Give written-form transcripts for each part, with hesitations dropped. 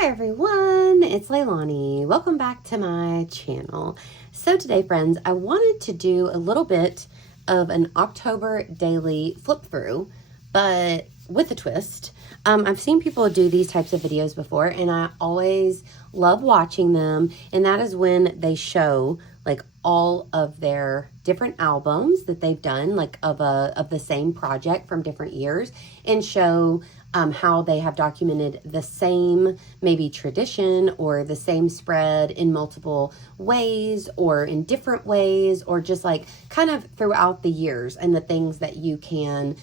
Hi everyone, it's Leilani. Welcome back to my channel. So today, friends, I wanted to do a little bit of an October daily flip through, but with a twist. I've seen people do these types of videos before, and I always love watching them, and that is when they show like all of their different albums that they've done, like of the same project from different years, and show how they have documented the same maybe tradition or the same spread in multiple ways or in different ways, or just like kind of throughout the years, and the things that you can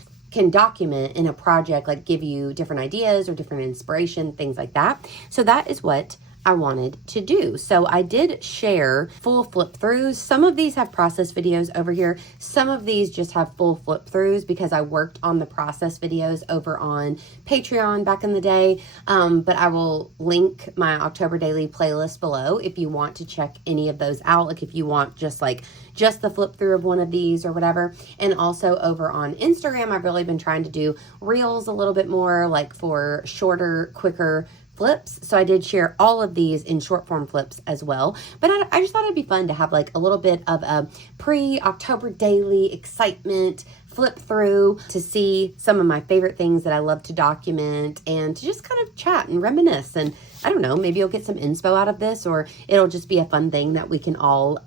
document in a project, like give you different ideas or different inspiration, things like that. So that is what I wanted to do. So I did share full flip throughs. Some of these have process videos over here. Some of these just have full flip throughs because I worked on the process videos over on Patreon back in the day. But I will link my October daily playlist below if you want to check any of those out. Like if you want just the flip through of one of these or whatever. And also over on Instagram, I've really been trying to do reels a little bit more, like for shorter, quicker flips. So I did share all of these in short form flips as well. But I just thought it'd be fun to have like a little bit of a pre-October daily excitement flip through to see some of my favorite things that I love to document, and to just kind of chat and reminisce. And I don't know, maybe you'll get some inspo out of this, or it'll just be a fun thing that we can all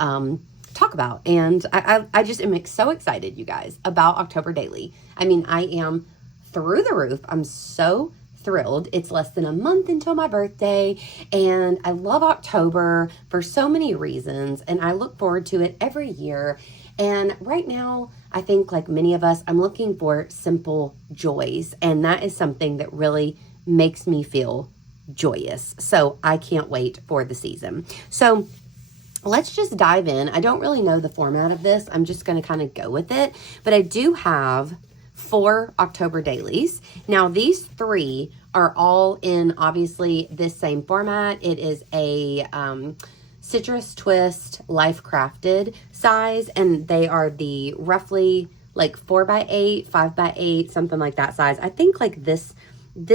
talk about. And I just am so excited, you guys, about October daily. I mean, I am through the roof. I'm so thrilled. It's less than a month until my birthday, and I love October for so many reasons, and I look forward to it every year. And right now, I think like many of us, I'm looking for simple joys, and that is something that really makes me feel joyous. So I can't wait for the season. So let's just dive in. I don't really know the format of this. I'm just going to kind of go with it, but I do have 4 October dailies. Now these 3 are all in obviously this same format. It is a citrus twist life crafted size, and they are the roughly like 4x8, 5x8, something like that size. I think like this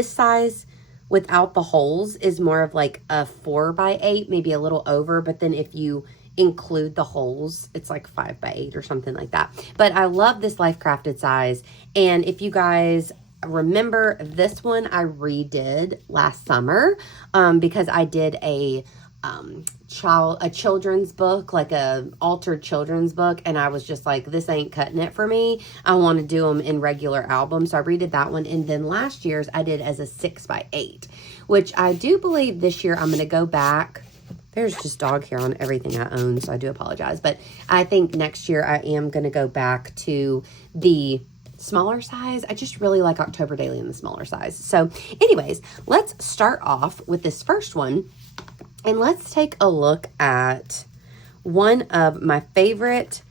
size without the holes is more of like a 4x8, maybe a little over, but then if you include the holes, it's like 5x8 or something like that. But I love this life crafted size. And if you guys remember, this one I redid last summer because I did a children's book, like a altered children's book, and I was just like, this ain't cutting it for me. I want to do them in regular albums. So I redid that one, and then last year's I did as a 6x8, which I do believe this year I'm going to go back. There's just dog hair on everything I own, so I do apologize. But I think next year I am going to go back to the smaller size. I just really like October daily in the smaller size. So anyways, let's start off with this first one, and let's take a look at one of my favorite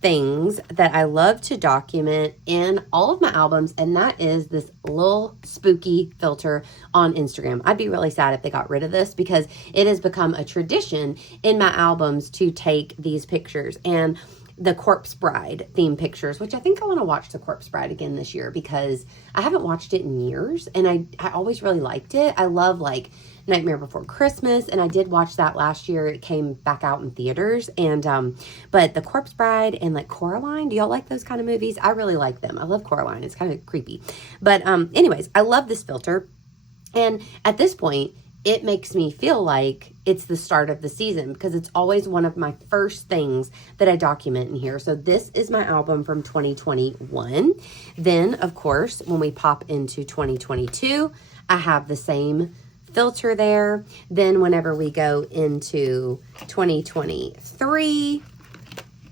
things that I love to document in all of my albums, and that is this little spooky filter on Instagram. I'd be really sad if they got rid of this, because it has become a tradition in my albums to take these pictures, and the Corpse Bride theme pictures, which I think I want to watch the Corpse Bride again this year, because I haven't watched it in years, and I always really liked it. I love like Nightmare Before Christmas, and I did watch that last year. It came back out in theaters, and but the Corpse Bride and like Coraline, do y'all like those kind of movies? I really like them. I love Coraline. It's kind of creepy, but anyways, I love this filter, and at this point it makes me feel like it's the start of the season, because it's always one of my first things that I document in here. So this is my album from 2021. Then of course, when we pop into 2022, I have the same filter there. Then whenever we go into 2023,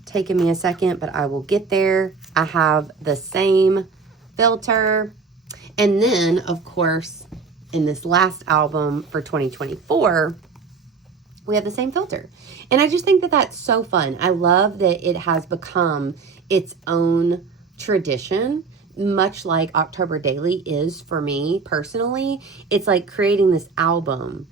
taking me a second, but I will get there, I have the same filter. And then of course, in this last album for 2024, we have the same filter. And I just think that that's so fun. I love that it has become its own tradition, much like October daily is for me personally. It's like creating this album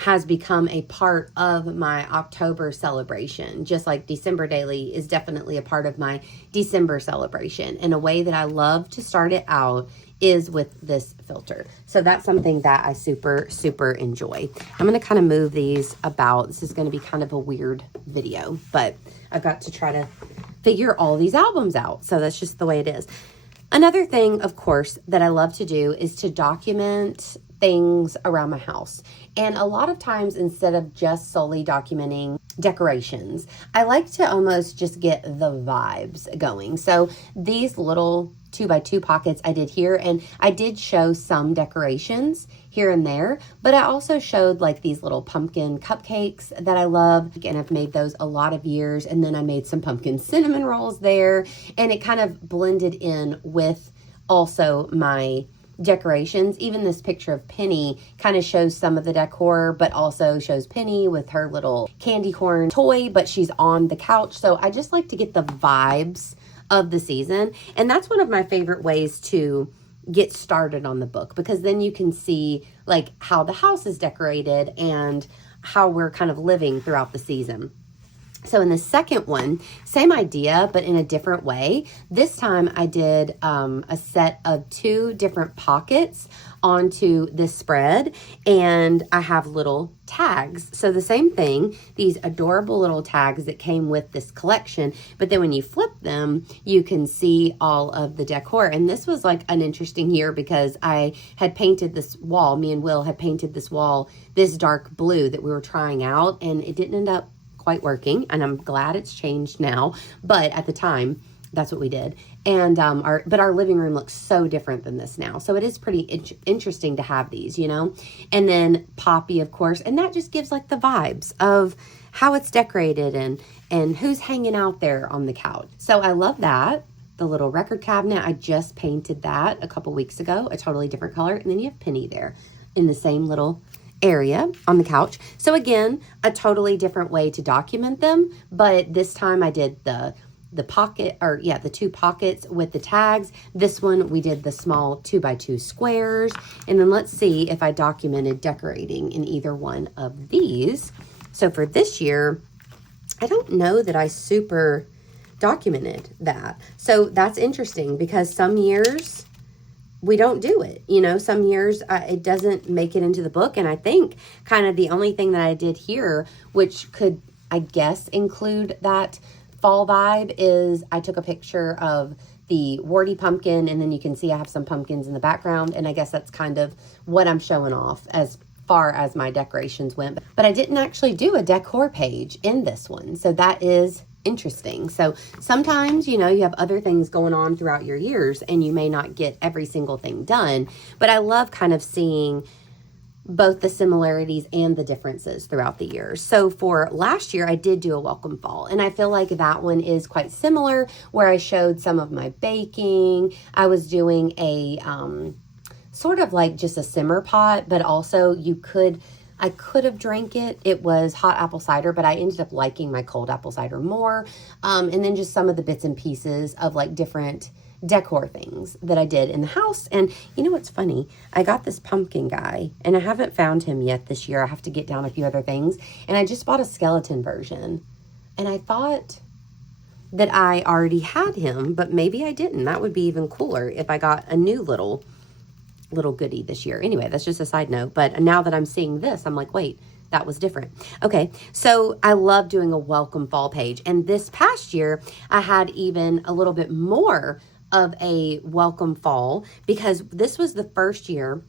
has become a part of my October celebration, just like December daily is definitely a part of my December celebration. And a way that I love to start it out is with this filter. So that's something that I super, super enjoy. I'm going to kind of move these about. This is going to be kind of a weird video, but I've got to try to figure all these albums out. So that's just the way it is. Another thing, of course, that I love to do is to document things around my house. And a lot of times, instead of just solely documenting decorations, I like to almost just get the vibes going. So these little 2x2 pockets I did here, and I did show some decorations here and there, but I also showed like these little pumpkin cupcakes that I love, and I've made those a lot of years. And then I made some pumpkin cinnamon rolls there, and it kind of blended in with also my decorations. Even this picture of Penny kind of shows some of the decor, but also shows Penny with her little candy corn toy, but she's on the couch. So I just like to get the vibes of the season. And that's one of my favorite ways to get started on the book, because then you can see like how the house is decorated and how we're kind of living throughout the season. So in the second one, same idea, but in a different way. This time I did a set of 2 different pockets onto this spread, and I have little tags. So the same thing, these adorable little tags that came with this collection, but then when you flip them, you can see all of the decor. And this was like an interesting year because I had painted this wall, me and Will had painted this wall, this dark blue that we were trying out, and it didn't end up quite working, and I'm glad it's changed now, but at the time that's what we did. And our living room looks so different than this now, so it is pretty interesting to have these, you know. And then Poppy, of course, and that just gives like the vibes of how it's decorated and who's hanging out there on the couch. So I love that. The little record cabinet, I just painted that a couple weeks ago, a totally different color. And then you have Penny there in the same little area on the couch. So again, a totally different way to document them, but this time I did the pocket, or yeah, the 2 pockets with the tags. This one we did the small 2x2 squares. And then let's see if I documented decorating in either one of these. So for this year, I don't know that I super documented that. So that's interesting because some years we don't do it. You know, some years it doesn't make it into the book. And I think kind of the only thing that I did here, which could, I guess, include that fall vibe, is I took a picture of the warty pumpkin, and then you can see I have some pumpkins in the background. And I guess that's kind of what I'm showing off as far as my decorations went. But I didn't actually do a decor page in this one. So that is interesting. So sometimes, you know, you have other things going on throughout your years and you may not get every single thing done, but I love kind of seeing both the similarities and the differences throughout the years. So for last year, I did do a welcome fall, and I feel like that one is quite similar, where I showed some of my baking. I was doing a sort of like just a simmer pot, but also I could have drank it. It was hot apple cider, but I ended up liking my cold apple cider more. And then just some of the bits and pieces of like different decor things that I did in the house. And you know what's funny? I got this pumpkin guy, and I haven't found him yet this year. I have to get down a few other things. And I just bought a skeleton version. And I thought that I already had him, but maybe I didn't. That would be even cooler if I got a new little goodie this year. Anyway, that's just a side note. But now that I'm seeing this, I'm like, wait, that was different. Okay, so I love doing a welcome fall page. And this past year, I had even a little bit more of a welcome fall, because this was the first year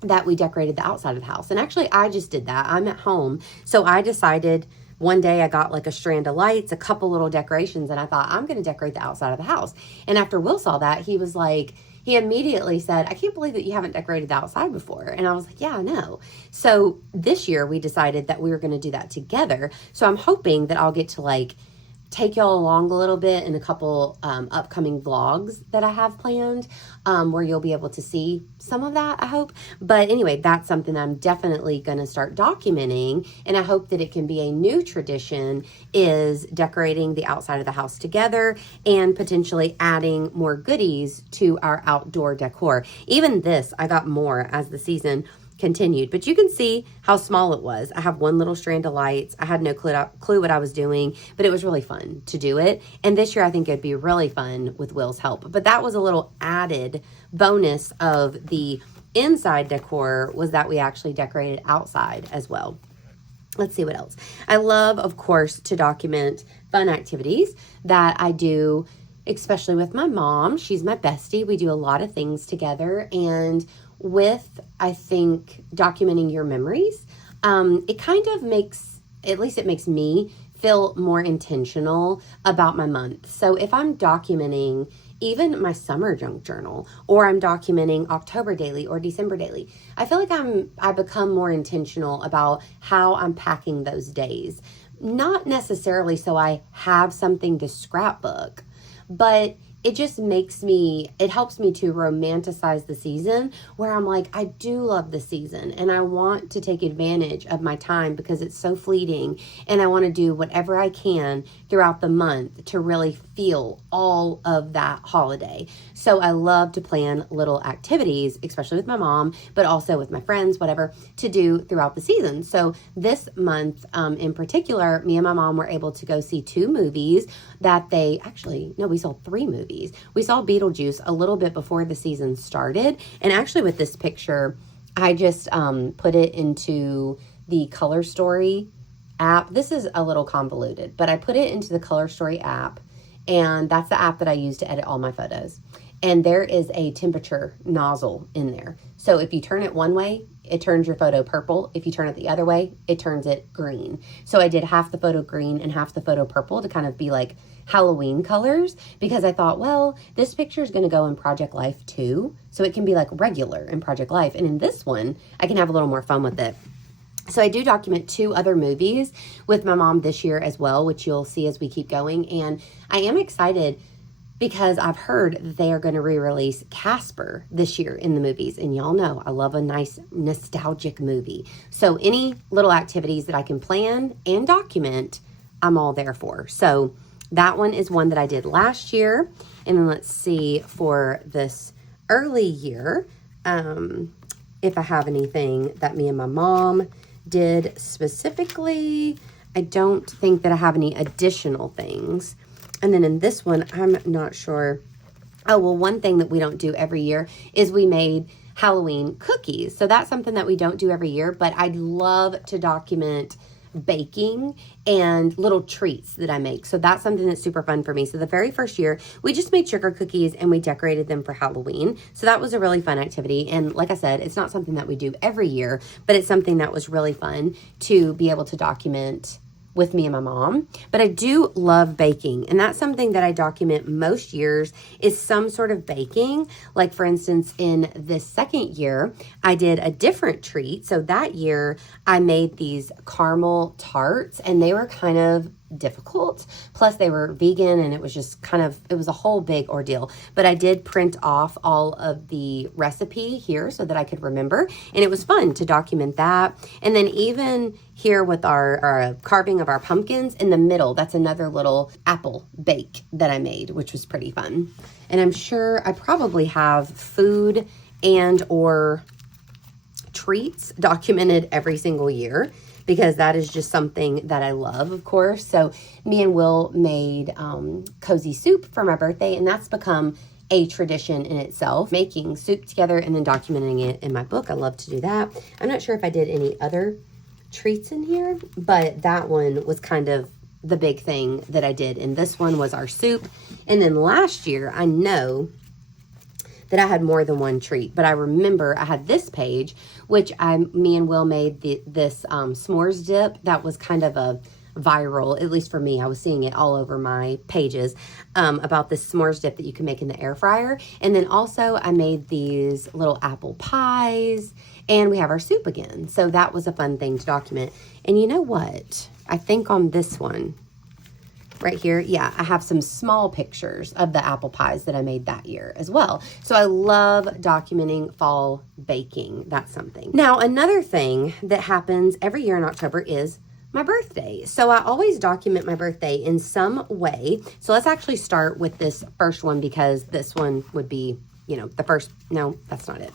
that we decorated the outside of the house. And actually, I just did that. I'm at home. So I decided one day I got like a strand of lights, a couple little decorations, and I thought, I'm going to decorate the outside of the house. And after Will saw that, he was like, he immediately said, I can't believe that you haven't decorated the outside before. And I was like, yeah, I know. So this year we decided that we were going to do that together. So I'm hoping that I'll get to like take y'all along a little bit in a couple upcoming vlogs that I have planned, where you'll be able to see some of that, I hope. But anyway, that's something I'm definitely going to start documenting, and I hope that it can be a new tradition, is decorating the outside of the house together and potentially adding more goodies to our outdoor decor. Even this, I got more as the season continued. But you can see how small it was. I have one little strand of lights. I had no clue what I was doing, but it was really fun to do it. And this year I think it'd be really fun with Will's help. But that was a little added bonus of the inside decor, was that we actually decorated outside as well. Let's see what else. I love, of course, to document fun activities that I do, especially with my mom. She's my bestie. We do a lot of things together. And with, I think, documenting your memories, it kind of makes, at least it makes me feel more intentional about my month. So if I'm documenting even my summer junk journal, or I'm documenting October daily or December daily, I feel like I become more intentional about how I'm packing those days. Not necessarily so I have something to scrapbook, but it just it helps me to romanticize the season, where I'm like, I do love the season and I want to take advantage of my time because it's so fleeting, and I want to do whatever I can throughout the month to really feel all of that holiday. So I love to plan little activities, especially with my mom, but also with my friends, whatever, to do throughout the season. So this month in particular, me and my mom were able to go see 2 movies that we saw 3 movies. We saw Beetlejuice a little bit before the season started. And actually with this picture, I just put it into the Color Story app. This is a little convoluted, but I put it into the Color Story app, and that's the app that I use to edit all my photos. And there is a temperature nozzle in there. So if you turn it one way, it turns your photo purple. If you turn it the other way, it turns it green. So I did half the photo green and half the photo purple to kind of be like Halloween colors, because I thought, well, this picture is going to go in Project Life too. So it can be like regular in Project Life. And in this one, I can have a little more fun with it. So I do document 2 other movies with my mom this year as well, which you'll see as we keep going. And I am excited because I've heard that they are going to re-release Casper this year in the movies. And y'all know I love a nice nostalgic movie. So any little activities that I can plan and document, I'm all there for. So that one is one that I did last year. And then let's see for this early year, if I have anything that me and my mom did specifically. I don't think that I have any additional things. And then in this one, I'm not sure. Oh, well, one thing that we don't do every year is we made Halloween cookies. So that's something that we don't do every year, but I'd love to document baking and little treats that I make. So that's something that's super fun for me. So the very first year, we just made sugar cookies and we decorated them for Halloween. So that was a really fun activity. And like I said, it's not something that we do every year, but it's something that was really fun to be able to document with me and my mom. But I do love baking, and that's something that I document most years, is some sort of baking. Like for instance, in this second year, I did a different treat. So that year I made these caramel tarts, and they were kind of difficult. Plus they were vegan, and it was just it was a whole big ordeal. But I did print off all of the recipe here so that I could remember, and it was fun to document that. And then even here with our carving of our pumpkins in the middle, that's another little apple bake that I made, which was pretty fun. And I'm sure I probably have food and or treats documented every single year, because that is just something that I love, of course. So me and Will made cozy soup for my birthday, and that's become a tradition in itself, making soup together and then documenting it in my book. I love to do that. I'm not sure if I did any other treats in here, but that one was kind of the big thing that I did. And this one was our soup. And then last year, I know that I had more than one treat, but I remember I had this page, which me and Will made this s'mores dip that was kind of a viral, at least for me. I was seeing it all over my pages about this s'mores dip that you can make in the air fryer. And then also I made these little apple pies, and we have our soup again. So that was a fun thing to document. And you know what? I think on this one right here, yeah, I have some small pictures of the apple pies that I made that year as well. So I love documenting fall baking. That's something. Now, another thing that happens every year in October is my birthday. So I always document my birthday in some way. So let's actually start with this first one, because this one would be, the first, no, that's not it.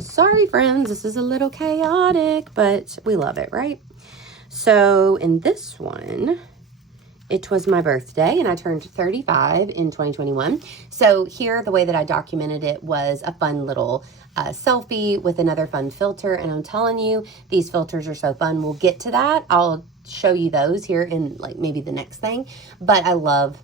Sorry, friends, this is a little chaotic, but we love it, right? So in this one, it was my birthday and I turned 35 in 2021. So here, the way that I documented it was a fun little selfie with another fun filter. And I'm telling you, these filters are so fun. We'll get to that. I'll show you those here in like maybe the next thing. But I love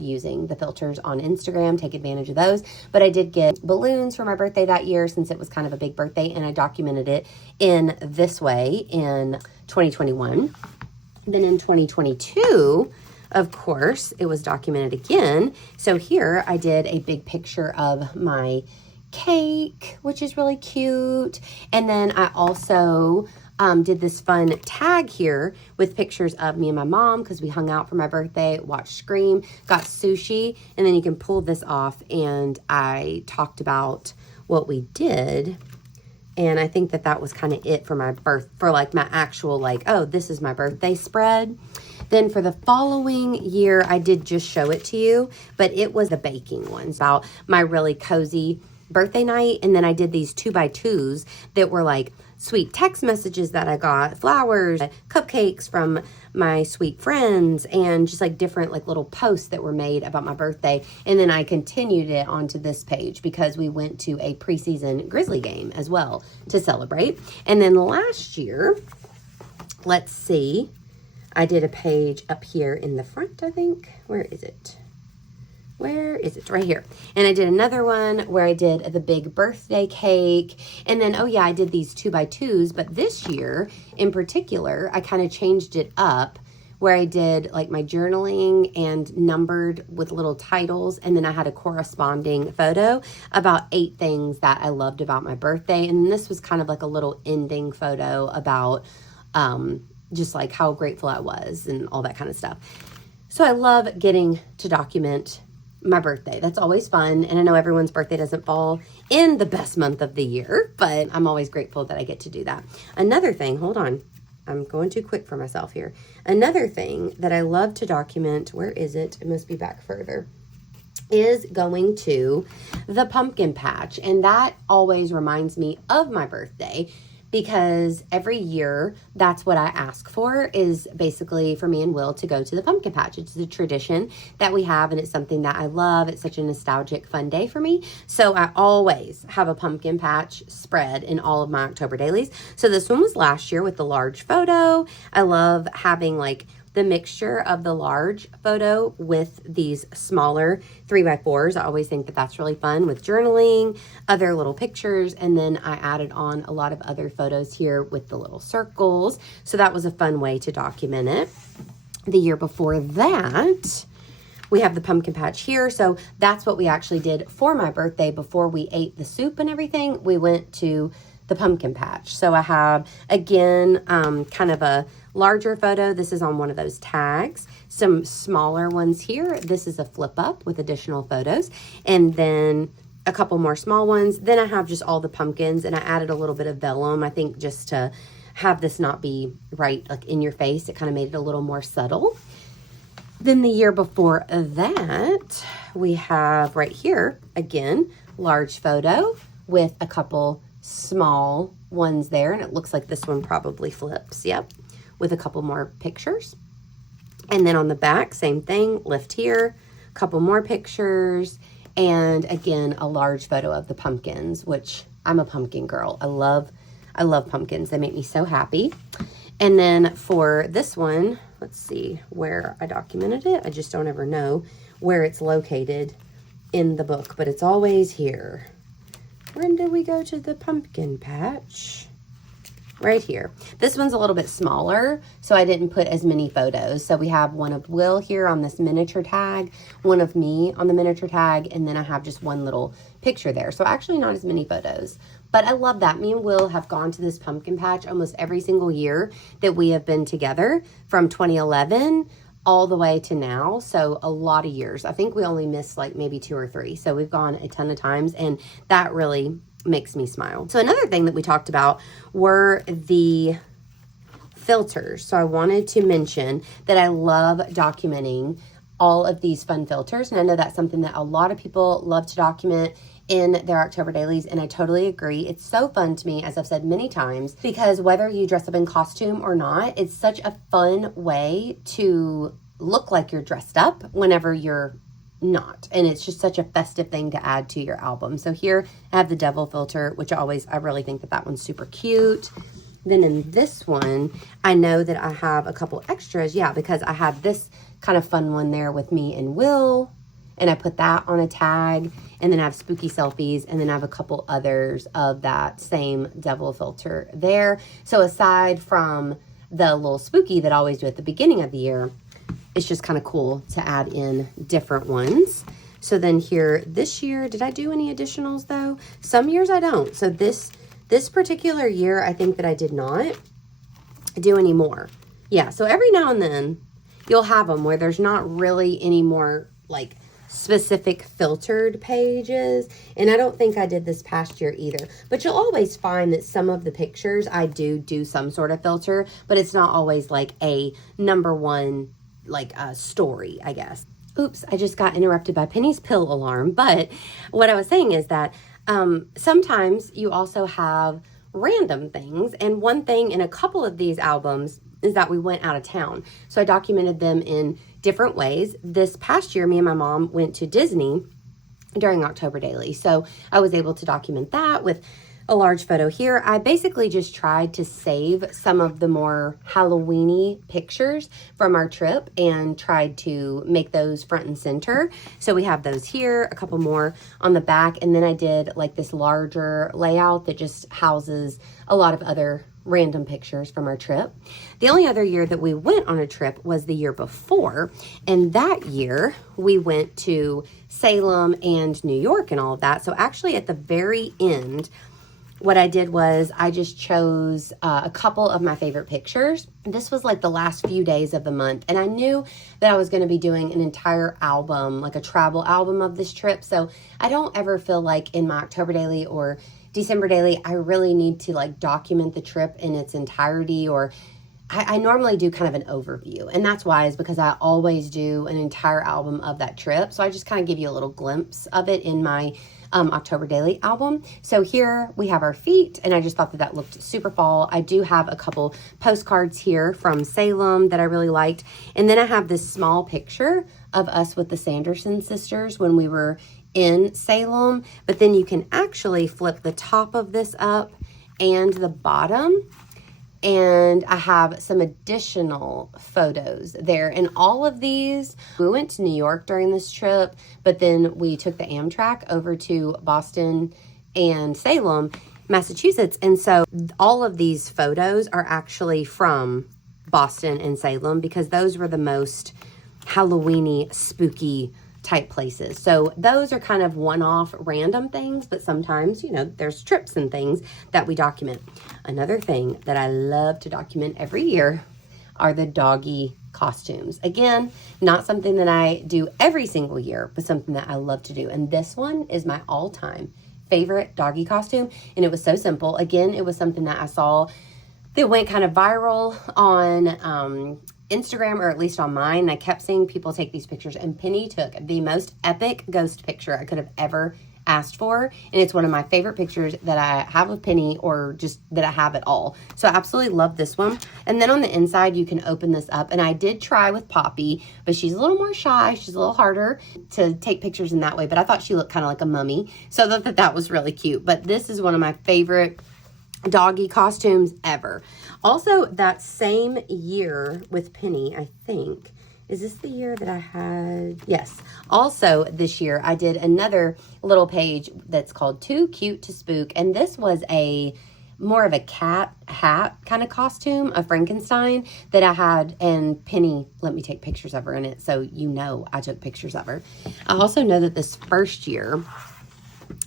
using the filters on Instagram, take advantage of those. But I did get balloons for my birthday that year since it was kind of a big birthday, and I documented it in this way in 2021. Then in 2022, of course, it was documented again. So here I did a big picture of my cake, which is really cute. And then I also did this fun tag here with pictures of me and my mom because we hung out for my birthday, watched Scream, got sushi, and then you can pull this off. And I talked about what we did. And I think that that was kind of it for my for like my actual like, oh, this is my birthday spread. Then for the following year, I did just show it to you, but it was the baking ones about my really cozy birthday night. And then I did these 2x2s that were like sweet text messages that I got, flowers, cupcakes from my sweet friends, and just like different like little posts that were made about my birthday. And then I continued it onto this page because we went to a preseason Grizzly game as well to celebrate. And then last year, let's see, I did a page up here in the front, I think. Where is it? Where is it? Right here. And I did another one where I did the big birthday cake. And then, oh yeah, I did these 2x2s. But this year in particular, I kind of changed it up where I did like my journaling and numbered with little titles. And then I had a corresponding photo about 8 things that I loved about my birthday. And this was kind of like a little ending photo about just like how grateful I was and all that kind of stuff. So I love getting to document my birthday. That's always fun. And I know everyone's birthday doesn't fall in the best month of the year, but I'm always grateful that I get to do that. Another thing, hold on, I'm going too quick for myself here. Another thing that I love to document, where is it? It must be back further, is going to the pumpkin patch. And that always reminds me of my birthday, because every year that's what I ask for, is basically for me and Will to go to the pumpkin patch. It's a tradition that we have, and it's something that I love. It's such a nostalgic, fun day for me. So I always have a pumpkin patch spread in all of my October dailies. So this one was last year with the large photo. I love having like the mixture of the large photo with these smaller 3x4s. I always think that that's really fun with journaling, other little pictures, and then I added on a lot of other photos here with the little circles. So that was a fun way to document it. The year before that, we have the pumpkin patch here. So that's what we actually did for my birthday. Before we ate the soup and everything, we went to the pumpkin patch. So I have, again, kind of a larger photo. This is on one of those tags. Some smaller ones here. This is a flip up with additional photos. And then a couple more small ones. Then I have just all the pumpkins, and I added a little bit of vellum, I think, just to have this not be right like in your face. It kind of made it a little more subtle. Then the year before that, we have right here, again, large photo with a couple small ones there. And it looks like this one probably flips. Yep. With a couple more pictures. And then on the back, same thing, lift here, a couple more pictures, and again, a large photo of the pumpkins, which I'm a pumpkin girl. I love pumpkins. They make me so happy. And then for this one, let's see where I documented it. I just don't ever know where it's located in the book, but it's always here. When did we go to the pumpkin patch? Right here. This one's a little bit smaller, so I didn't put as many photos. So we have one of Will here on this miniature tag, one of me on the miniature tag, and then I have just one little picture there. So actually not as many photos, but I love that. Me and Will have gone to this pumpkin patch almost every single year that we have been together, from 2011 all the way to now. So a lot of years. I think we only missed like maybe 2 or 3. So we've gone a ton of times, and that really makes me smile. So another thing that we talked about were the filters. So I wanted to mention that I love documenting all of these fun filters. And I know that's something that a lot of people love to document in their October dailies, and I totally agree. It's so fun to me, as I've said many times, because whether you dress up in costume or not, it's such a fun way to look like you're dressed up whenever you're not. And it's just such a festive thing to add to your album. So here I have the devil filter, which I really think that one's super cute. Then in this one, I know that I have a couple extras. Yeah, because I have this kind of fun one there with me and Will, and I put that on a tag. And then I have spooky selfies, and then I have a couple others of that same devil filter there. So aside from the little spooky that I always do at the beginning of the year, it's just kind of cool to add in different ones. So then here, this year, did I do any additionals though? Some years I don't. So this particular year, I think that I did not do any more. Yeah, so every now and then you'll have them where there's not really any more like specific filtered pages, and I don't think I did this past year either, but you'll always find that some of the pictures I do some sort of filter, but it's not always like a number one like a story, I guess. Oops, I just got interrupted by Penny's pill alarm. But what I was saying is that sometimes you also have random things, and one thing in a couple of these albums is that we went out of town. So I documented them in different ways. This past year, me and my mom went to Disney during October Daily. So I was able to document that with a large photo here. I basically just tried to save some of the more Halloween-y pictures from our trip and tried to make those front and center. So we have those here, a couple more on the back, and then I did like this larger layout that just houses a lot of other random pictures from our trip. The only other year that we went on a trip was the year before, and that year we went to Salem and New York and all of that. So actually at the very end, what I did was I just chose a couple of my favorite pictures. This was like the last few days of the month, and I knew that I was going to be doing an entire album, like a travel album of this trip. So I don't ever feel like in my October Daily or December Daily, I really need to like document the trip in its entirety, or I normally do kind of an overview, and that's why, is because I always do an entire album of that trip. So I just kind of give you a little glimpse of it in my October Daily album. So here we have our feet, and I just thought that that looked super fall. I do have a couple postcards here from Salem that I really liked. And then I have this small picture of us with the Sanderson sisters when we were in Salem. But then you can actually flip the top of this up and the bottom, and I have some additional photos there. And all of these, we went to New York during this trip, but then we took the Amtrak over to Boston and Salem, Massachusetts. And so all of these photos are actually from Boston and Salem, because those were the most Halloween-y, spooky type places. So those are kind of one-off random things, but sometimes, you know, there's trips and things that we document. Another thing that I love to document every year are the doggy costumes. Again, not something that I do every single year, but something that I love to do. And this one is my all-time favorite doggy costume. And it was so simple. Again, it was something that I saw that went kind of viral on Instagram, or at least on mine. And I kept seeing people take these pictures, and Penny took the most epic ghost picture I could have ever asked for. And it's one of my favorite pictures that I have of Penny, or just that I have at all. So I absolutely love this one. And then on the inside, you can open this up. And I did try with Poppy, but she's a little more shy. She's a little harder to take pictures in that way. But I thought she looked kind of like a mummy. So I thought that was really cute. But this is one of my favorite doggy costumes ever. Also, that same year with Penny, I think, is this the year that I had? Yes. Also this year, I did another little page that's called Too Cute to Spook. And this was a more of a cat hat kind of costume, a Frankenstein that I had, and Penny let me take pictures of her in it. So, you know, I took pictures of her. I also know that this first year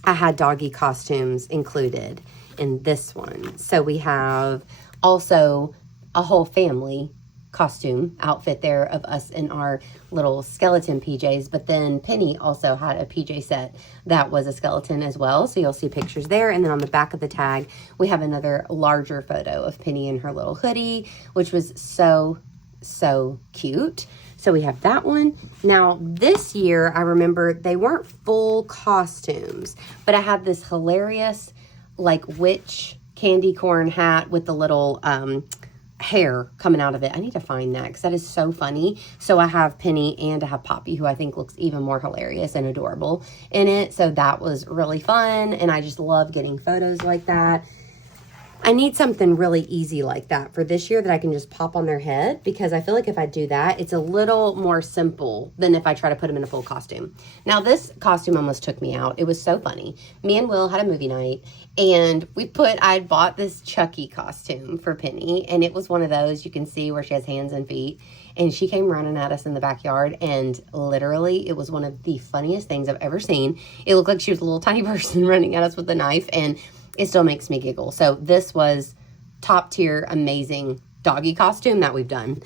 I had doggy costumes included in this one. So we have also a whole family costume outfit there of us in our little skeleton PJs, but then Penny also had a PJ set that was a skeleton as well. So you'll see pictures there. And then on the back of the tag, we have another larger photo of Penny in her little hoodie, which was so cute. So we have that one. Now this year, I remember they weren't full costumes, but I had this hilarious like witch candy corn hat with the little hair coming out of it. I need to find that because that is so funny. So I have Penny and I have Poppy, who I think looks even more hilarious and adorable in it. So that was really fun. And I just love getting photos like that. I need something really easy like that for this year that I can just pop on their head, because I feel like if I do that, it's a little more simple than if I try to put them in a full costume. Now, this costume almost took me out. It was so funny. Me and Will had a movie night, and I bought this Chucky costume for Penny, and it was one of those you can see where she has hands and feet, and she came running at us in the backyard, and literally it was one of the funniest things I've ever seen. It looked like she was a little tiny person running at us with a knife, and it still makes me giggle. So this was top tier, amazing Doggy costume that we've done.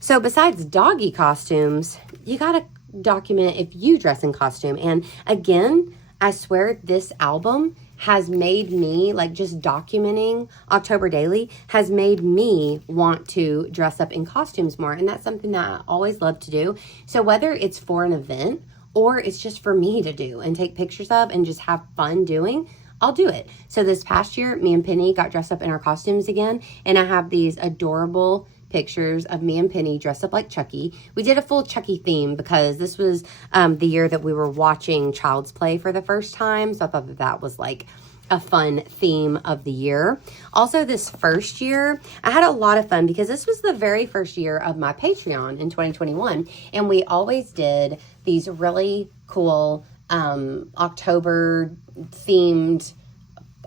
So besides Doggy costumes, you got to document if you dress in costume. And again, I swear this album has made me, like, just documenting October Daily has made me want to dress up in costumes more. And that's something that I always love to do. So whether it's for an event or it's just for me to do and take pictures of and just have fun doing, I'll do it. So this past year, me and Penny got dressed up in our costumes again, and I have these adorable pictures of me and Penny dressed up like Chucky. We did a full Chucky theme because this was the year that we were watching Child's Play for the first time, so I thought that was like a fun theme of the year. Also, this first year, I had a lot of fun because this was the very first year of my Patreon in 2021, and we always did these really cool October themed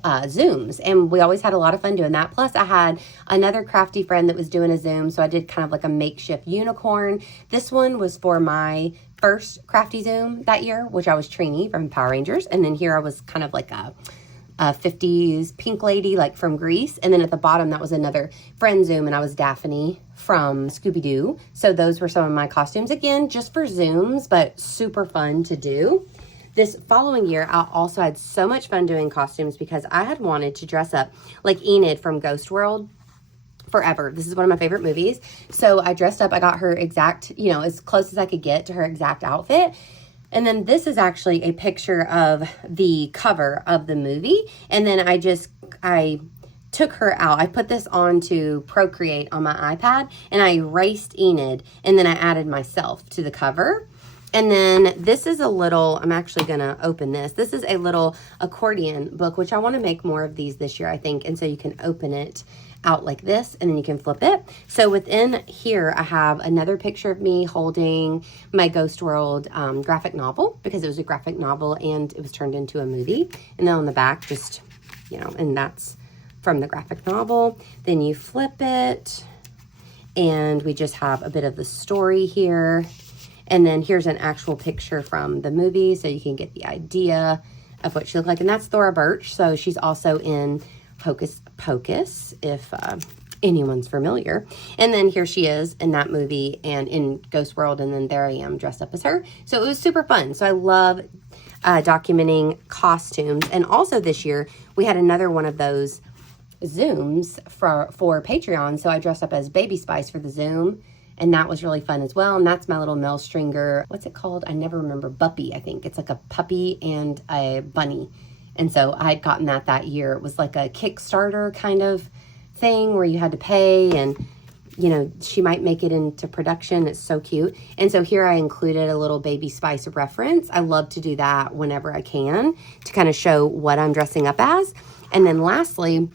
Zooms, and we always had a lot of fun doing that. Plus I had another crafty friend that was doing a Zoom, so I did kind of like a makeshift unicorn. This one was for my first crafty Zoom that year, which I was Trini from Power Rangers, and then here I was kind of like a 50s pink lady like from Grease, and then at the bottom that was another friend Zoom, and I was Daphne from Scooby-Doo. So those were some of my costumes, again just for Zooms, but super fun to do. This following year, I also had so much fun doing costumes because I had wanted to dress up like Enid from Ghost World forever. This is one of my favorite movies. So I dressed up. I got her exact, as close as I could get to her exact outfit. And then this is actually a picture of the cover of the movie. And then I took her out. I put this onto Procreate on my iPad, and I erased Enid, and then I added myself to the cover. And then this is a little, I'm actually going to open this. This is a little accordion book, which I want to make more of these this year, I think. And so you can open it out like this, and then you can flip it. So within here, I have another picture of me holding my Ghost World graphic novel, because it was a graphic novel and it was turned into a movie. And then on the back, just, and that's from the graphic novel. Then you flip it, and we just have a bit of the story here. And then here's an actual picture from the movie, so you can get the idea of what she looked like. And that's Thora Birch. So she's also in Hocus Pocus, if anyone's familiar. And then here she is in that movie and in Ghost World. And then there I am dressed up as her. So it was super fun. So I love documenting costumes. And also this year, we had another one of those Zooms for Patreon. So I dressed up as Baby Spice for the Zoom. And that was really fun as well. And that's my little Mel Stringer. What's it called? I never remember. Buppy, I think. It's like a puppy and a bunny. And so I had gotten that year. It was like a Kickstarter kind of thing where you had to pay, and, she might make it into production. It's so cute. And so here I included a little Baby Spice reference. I love to do that whenever I can to kind of show what I'm dressing up as. And then lastly,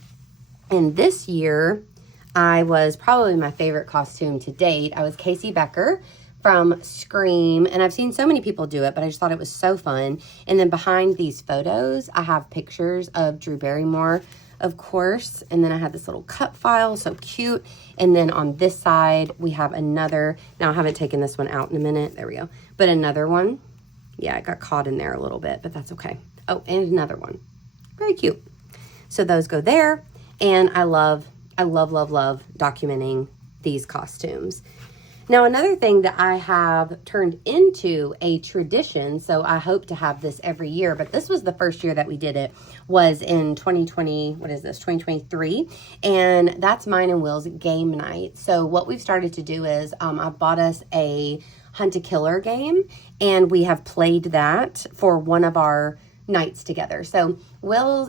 in this year, I was probably my favorite costume to date. I was Casey Becker from Scream, and I've seen so many people do it, but I just thought it was so fun. And then behind these photos, I have pictures of Drew Barrymore, of course, and then I had this little cut file, so cute. And then on this side, we have another. Now, I haven't taken this one out in a minute. There we go. But another one. Yeah, it got caught in there a little bit, but that's okay. Oh, and another one. Very cute. So those go there, and I love documenting these costumes. Now, another thing that I have turned into a tradition, so I hope to have this every year, but this was the first year that we did it, was in 2020, what is this, 2023, and that's mine and Will's game night. So what we've started to do is I bought us a Hunt a Killer game, and we have played that for one of our nights together. So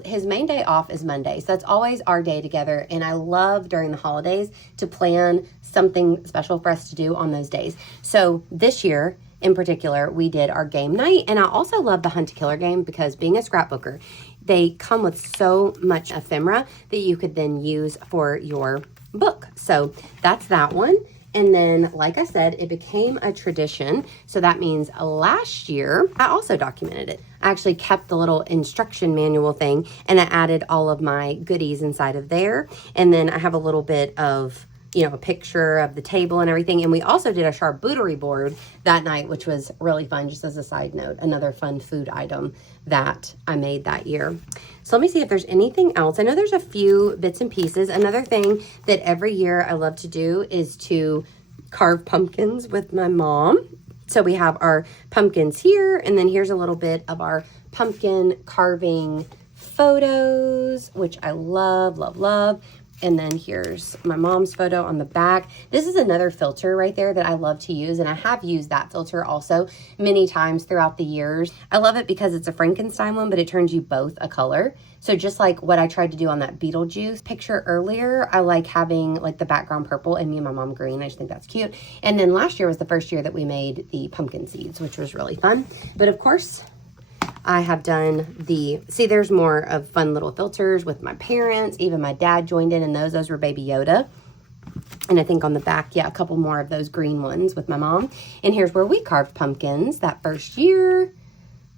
his main day off is Monday, so that's always our day together, and I love during the holidays to plan something special for us to do on those days. So this year in particular, we did our game night, and I also love the Hunt a Killer game because being a scrapbooker, they come with so much ephemera that you could then use for your book. So that's that one. And then, like I said, it became a tradition. So that means last year, I also documented it. I actually kept the little instruction manual thing, and I added all of my goodies inside of there. And then I have a little bit of, you know, a picture of the table and everything. And we also did a charcuterie board that night, which was really fun, just as a side note, another fun food item that I made that year. So let me see if there's anything else. I know there's a few bits and pieces. Another thing that every year I love to do is to carve pumpkins with my mom. So we have our pumpkins here, and then here's a little bit of our pumpkin carving photos, which I love, love, love. And then here's my mom's photo on the back. This is another filter right there that I love to use, and I have used that filter also many times throughout the years. I love it because it's a Frankenstein one, but it turns you both a color. So just like what I tried to do on that Beetlejuice picture earlier, I like having like the background purple and me and my mom green. I just think that's cute. And then last year was the first year that we made the pumpkin seeds, which was really fun. But of course, I have done there's more of fun little filters with my parents. Even my dad joined in those. Those were Baby Yoda. And I think on the back, yeah, a couple more of those green ones with my mom. And here's where we carved pumpkins that first year.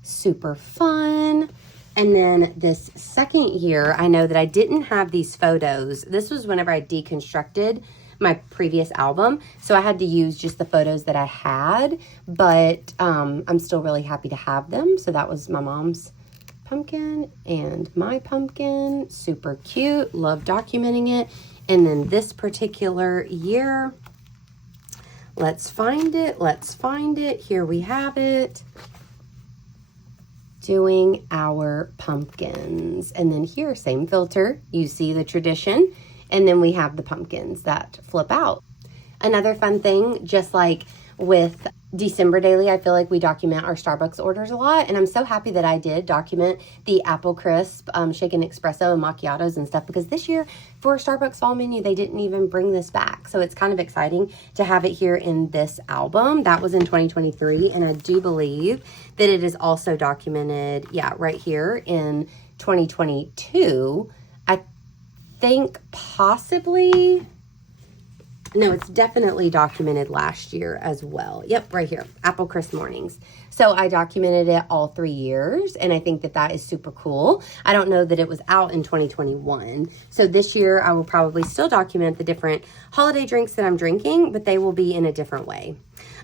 Super fun. And then this second year, I know that I didn't have these photos. This was whenever I deconstructed my previous album, so I had to use just the photos that I had, but I'm still really happy to have them. So that was my mom's pumpkin and my pumpkin. Super cute. Love documenting it. And then this particular year, let's find it. Here we have it. Doing our pumpkins. And then here, same filter. You see the tradition. And then we have the pumpkins that flip out. Another fun thing, just like with December Daily, I feel like we document our Starbucks orders a lot. And I'm so happy that I did document the apple crisp, shaken espresso and macchiatos and stuff, because this year for Starbucks fall menu, they didn't even bring this back. So it's kind of exciting to have it here in this album. That was in 2023. And I do believe that it is also documented, yeah, right here in 2022. I think possibly, no, it's definitely documented last year as well. Yep, right here, Apple Crisp Mornings. So I documented it all 3 years, and I think that that is super cool. I don't know that it was out in 2021. So this year I will probably still document the different holiday drinks that I'm drinking, but they will be in a different way.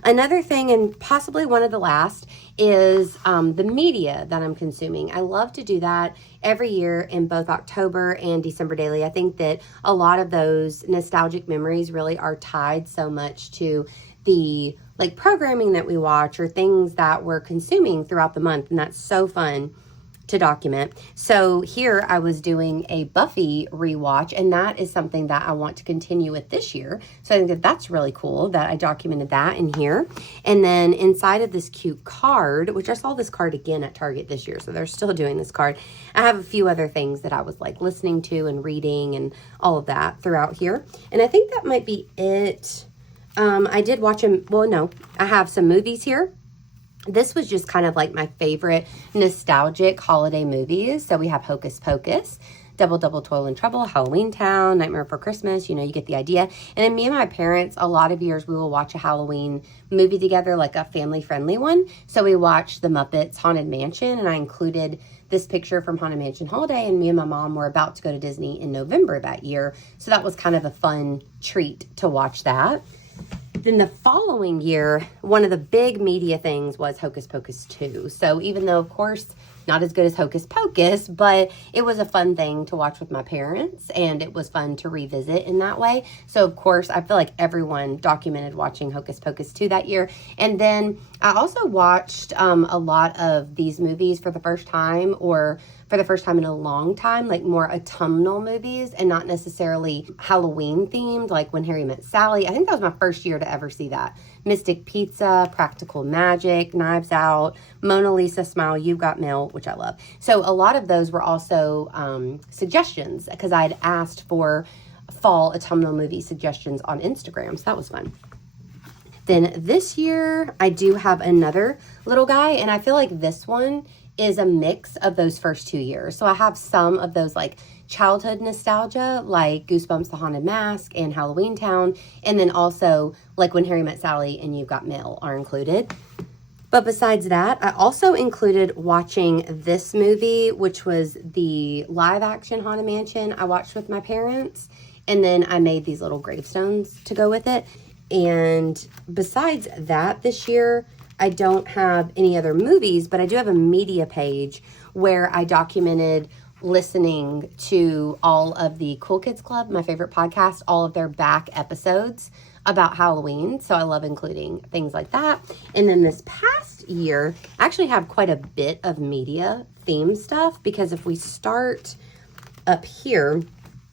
Another thing, and possibly one of the last, is the media that I'm consuming. I love to do that every year in both October and December Daily. I think that a lot of those nostalgic memories really are tied so much to the like programming that we watch or things that we're consuming throughout the month, and that's so fun to document. So here I was doing a Buffy rewatch, and that is something that I want to continue with this year. So I think that that's really cool that I documented that in here. And then inside of this cute card, which I saw this card again at Target this year, so they're still doing this card. I have a few other things that I was like listening to and reading and all of that throughout here. And I think that might be it. I did watch I have some movies here. This was just kind of like my favorite nostalgic holiday movies. So we have Hocus Pocus, Double Double Toil and Trouble, Halloween Town, Nightmare Before Christmas. You know, you get the idea. And then me and my parents, a lot of years we will watch a Halloween movie together, like a family-friendly one. So we watched The Muppets Haunted Mansion, and I included this picture from Haunted Mansion Holiday, and me and my mom were about to go to Disney in November that year. So that was kind of a fun treat to watch that. Then the following year, one of the big media things was Hocus Pocus 2. So even though, of course, not as good as Hocus Pocus, but it was a fun thing to watch with my parents, and it was fun to revisit in that way. So, of course, I feel like everyone documented watching Hocus Pocus 2 that year. And then I also watched a lot of these movies for the first time, or for the first time in a long time, like more autumnal movies and not necessarily Halloween themed, like When Harry Met Sally. I think that was my first year to ever see that. Mystic Pizza, Practical Magic, Knives Out, Mona Lisa Smile, You've Got Mail, which I love. So a lot of those were also suggestions, because I'd asked for fall autumnal movie suggestions on Instagram. So that was fun. Then this year, I do have another little guy, and I feel like this one is a mix of those first 2 years. So I have some of those like childhood nostalgia, like Goosebumps, The Haunted Mask, and Halloween Town. And then also like When Harry Met Sally and You've Got Mail are included. But besides that, I also included watching this movie, which was the live action Haunted Mansion I watched with my parents. And then I made these little gravestones to go with it. And besides that, this year, I don't have any other movies, but I do have a media page where I documented listening to all of the Cool Kids Club, my favorite podcast, all of their back episodes about Halloween. So I love including things like that. And then this past year, I actually have quite a bit of media theme stuff, because if we start up here,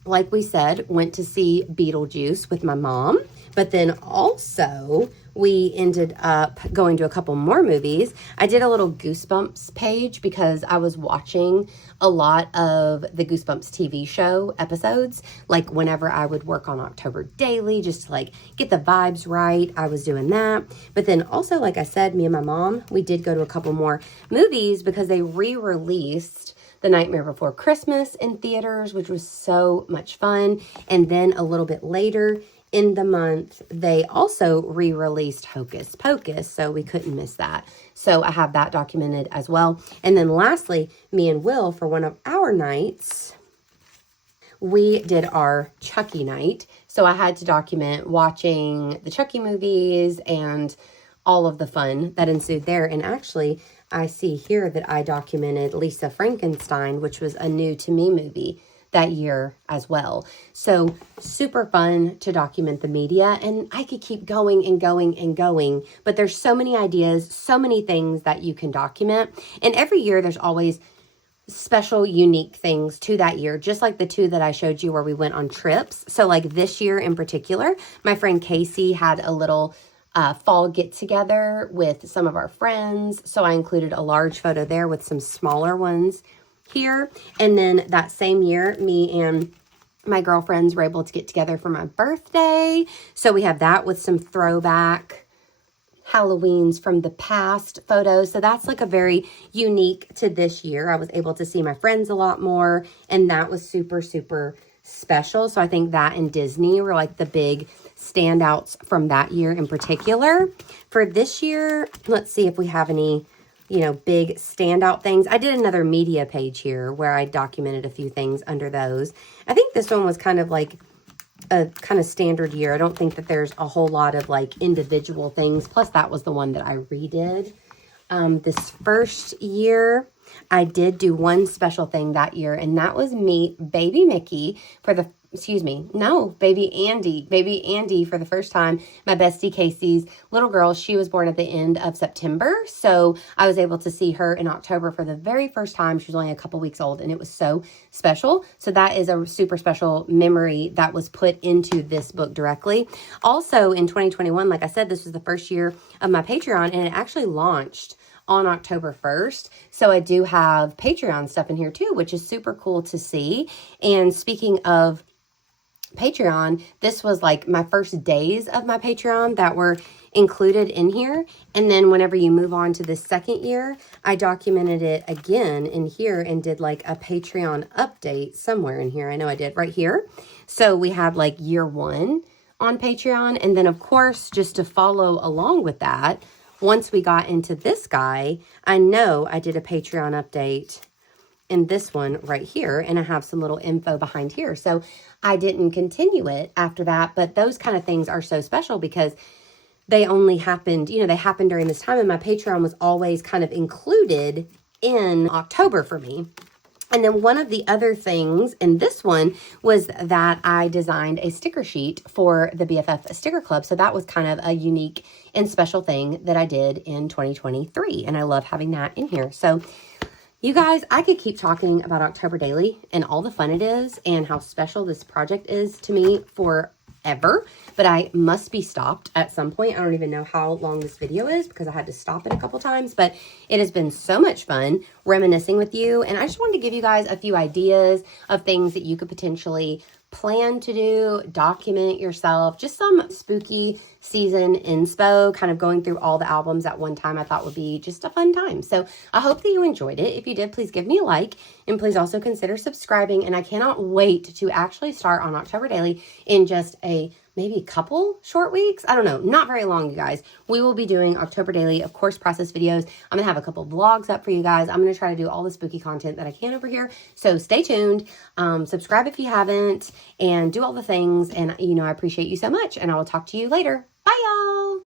like we said, went to see Beetlejuice with my mom, but then also we ended up going to a couple more movies. I did a little Goosebumps page because I was watching a lot of the Goosebumps TV show episodes, like whenever I would work on October Daily, just to like get the vibes right. I was doing that. But then also, like I said, me and my mom, we did go to a couple more movies because they re-released The Nightmare Before Christmas in theaters, which was so much fun. And then a little bit later in the month, they also re-released Hocus Pocus, so we couldn't miss that. So I have that documented as well. And then lastly, me and Will, for one of our nights, we did our Chucky night. So I had to document watching the Chucky movies and all of the fun that ensued there. And actually, I see here that I documented Lisa Frankenstein, which was a new to me movie that year as well. So super fun to document the media, and I could keep going and going and going, but there's so many ideas, so many things that you can document. And every year there's always special, unique things to that year, just like the two that I showed you where we went on trips. So like this year in particular, my friend Casey had a little fall get together with some of our friends. So I included a large photo there with some smaller ones here. And then that same year, me and my girlfriends were able to get together for my birthday. So we have that with some throwback Halloweens from the past photos. So that's like a very unique to this year. I was able to see my friends a lot more, and that was super, super special. So I think that and Disney were like the big standouts from that year in particular. For this year, let's see if we have any big standout things. I did another media page here where I documented a few things under those. I think this one was kind of like a kind of standard year. I don't think that there's a whole lot of like individual things. Plus that was the one that I redid. This first year, I did do one special thing that year, and that was meet baby Mickey for the baby Andy for the first time. My bestie Casey's little girl, she was born at the end of September. So I was able to see her in October for the very first time. She was only a couple weeks old, and it was so special. So that is a super special memory that was put into this book directly. Also in 2021, like I said, this was the first year of my Patreon, and it actually launched on October 1st. So I do have Patreon stuff in here too, which is super cool to see. And speaking of Patreon, this was like my first days of my Patreon that were included in here. And then whenever you move on to the second year, I documented it again in here and did like a Patreon update somewhere in here. I know I did right here. So we had like year one on Patreon. And then of course, just to follow along with that, once we got into this guy, I know I did a Patreon update in this one right here, and I have some little info behind here. So I didn't continue it after that, but those kind of things are so special because they only happened, they happened during this time, and my Patreon was always kind of included in October for me. And then one of the other things in this one was that I designed a sticker sheet for the BFF Sticker Club. So that was kind of a unique and special thing that I did in 2023. And I love having that in here. So you guys, I could keep talking about October Daily and all the fun it is and how special this project is to me forever, but I must be stopped at some point. I don't even know how long this video is because I had to stop it a couple times, but it has been so much fun reminiscing with you. And I just wanted to give you guys a few ideas of things that you could potentially plan to do, document yourself, just some spooky season inspo, kind of going through all the albums at one time. I thought would be just a fun time. So I hope that you enjoyed it. If you did, please give me a like and please also consider subscribing. And I cannot wait to actually start on October Daily in just maybe a couple short weeks. I don't know, not very long, you guys. We will be doing October Daily, of course, process videos. I'm gonna have a couple vlogs up for you guys. I'm gonna try to do all the spooky content that I can over here. So stay tuned, subscribe if you haven't, and do all the things. And I appreciate you so much, and I will talk to you later. Bye, y'all.